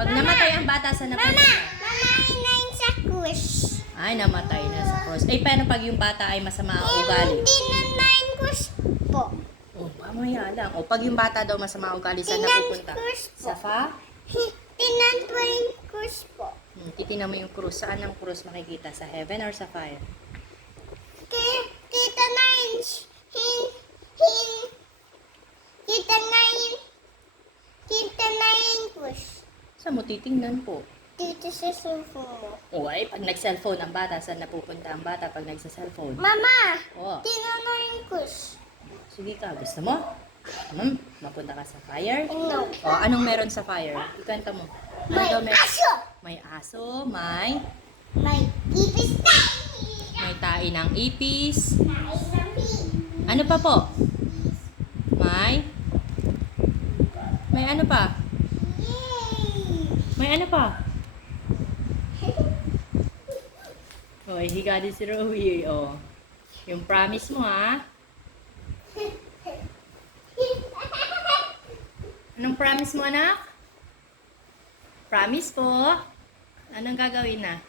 Pag namatay ang bata, saan napupunta? Namatay na yun sa cruise. Ay, namatay na sa cross. Eh, paano pag yung bata ay masama ang ugali? Hindi na nine cruise po. Oh, mamaya lang. O, pag yung bata daw masama ang ugali, saan Tinan napupunta? cruise po. Sa fa? Tinan po yung cruise po. Titignan mo yung krus. Saan ang krus makikita? Sa heaven or sa fire? Kita na yun. Kita na yung cruise. Saan mo titingnan po? Dito sa cellphone mo. O, ay, pag nag-cellphone ang bata, saan napupunta ang bata pag nagsa-cellphone? Mama! O, Tinan na yung cruise. sige ka. Gusto mo? Mapunta ka sa fire? No. O, anong meron sa fire? Ikanta mo. Ano May daw meron? aso! May aso, may May ipis tayo! may tae ng ipis. Naisabi! Ano pa po? May ano pa? Yay! May ano pa? Hoy, higa din si Rowie. Oh. Yung promise mo, ha? Anong promise mo, anak? Promise po. Anong gagawin na?